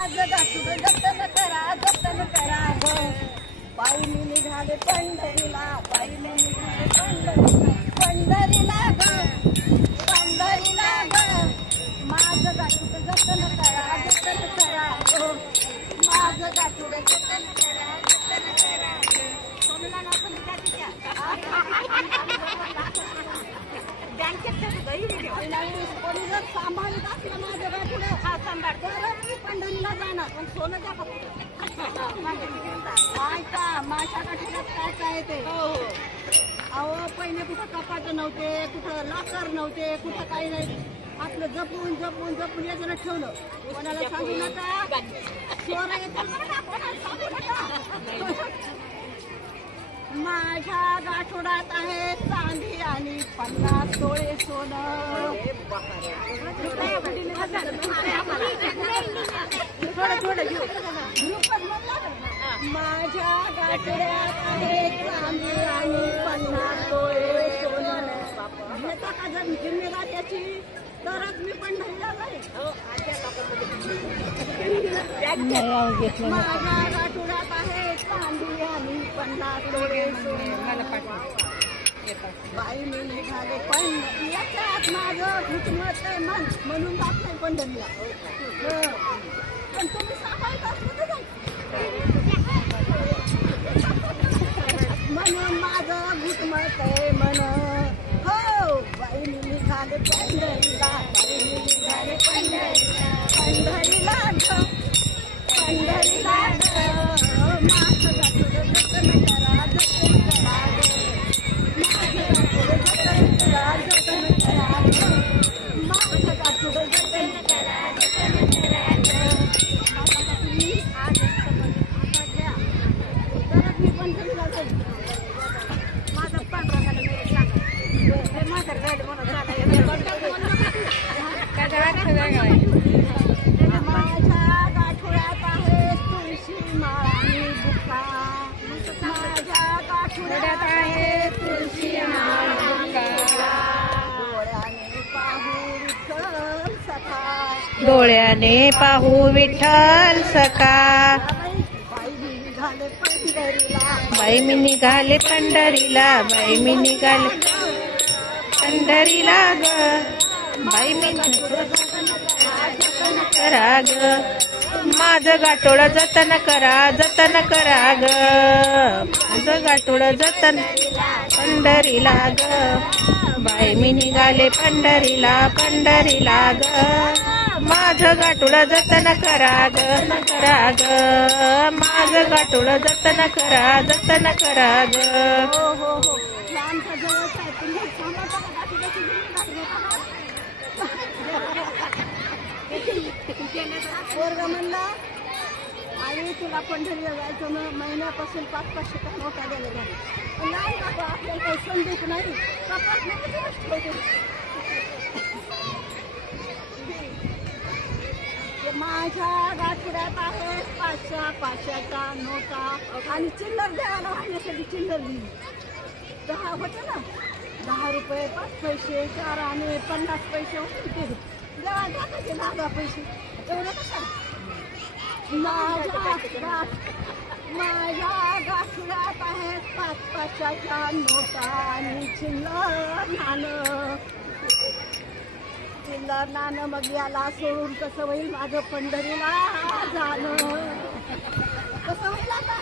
जतन करा ग बाई मी निघाले पंढरीला बाई मी निघाले पंढरीला ग पंढरीला ग माझं गाठूड जतन करा ग माझं गाठूड जतन करा सोनला आपण कोणी जर सांभाळत असलं माझं गाठूड हा सांभाळ तर मी पंढरीला जाणार पण सोनं द्या का माझ्या गाठुड्यात काय काय ते अहो पहिले कुठं कपाट नव्हते कुठं लाकर नव्हते कुठं काही नाही आपलं जपून जपून जपून याचं ठेवलं कोणाला सांगू नका चोर माझ्या गाठोड्यात आहे चांदी आणि 50 तोळे सोनं माझ्या गाठोड्यात आहे चांदी आणि 50 तोळे सोनं घेता का जर जिम्मेदार याची तरच मी पंढरीला जाईल माझ्या गाठोड्यात आहे चांदी आणि 50 तोळे सोनं बाई मी निघाले पण याच्यात माझं घुटमत आहे मन म्हणून जात नाही पंढरीला पण तुम्ही सांभाळतात कुठे म्हणून माझं घुटमत आहे मन हो बाई मी निघाले पंढरीला बाई मी निघाले पंढरीला पंढरीला माझं गाठोडं जतन करा डोळ्याने पाहू विठ्ठल सखा बाई मी निघाले पंढरीला बाई मी निघाले पंढरीला ग बाई मी करा ग माझं गाठोडं जतन करा ग माझं गाठोडं जतन पंढरीला ग बाई मी निघाले पंढरीला ग माझं गाठोडं जतन करा ग माझं गाठोडं जतन करा ग वर्ग म्हणला आणि तुला पंढरीला जायचं ना महिन्यापासून 500 नोटा द्यायला झाले नाही बाबा आपल्याला काही संदेश नाही माझ्या गाठोड्यात आहे 500च्या नोटा आणि चिल्लर द्यायला वाहण्यासाठी चिल्लर दिली 10 होते ना 10 रुपये 5 पैसे 4 आणि 50 पैसे होते देवा टाकायचे 10 पैसे एवढं कशा माझ्या गाठोड्यात आहेत 500च्या नोटा आणि चिल्लर नाणं मग याला सोडून कसं होईल माझं पंढरीला जाणं कसं होईल आता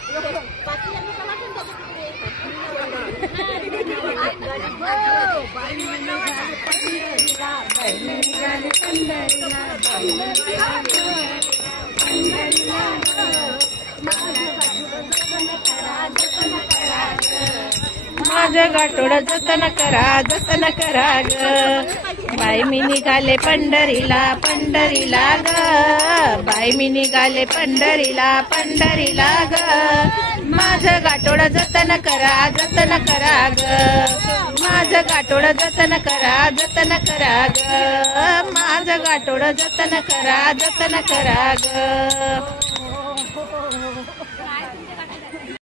माझं गाठोडं जतन करा ग बाई मी निघाले पंढरीला ग बाई मी निघाले पंढरीला ग माझं गाठोडं जतन करा ग माझं गाठोडं जतन करा ग माझं गाठोडं जतन करा ग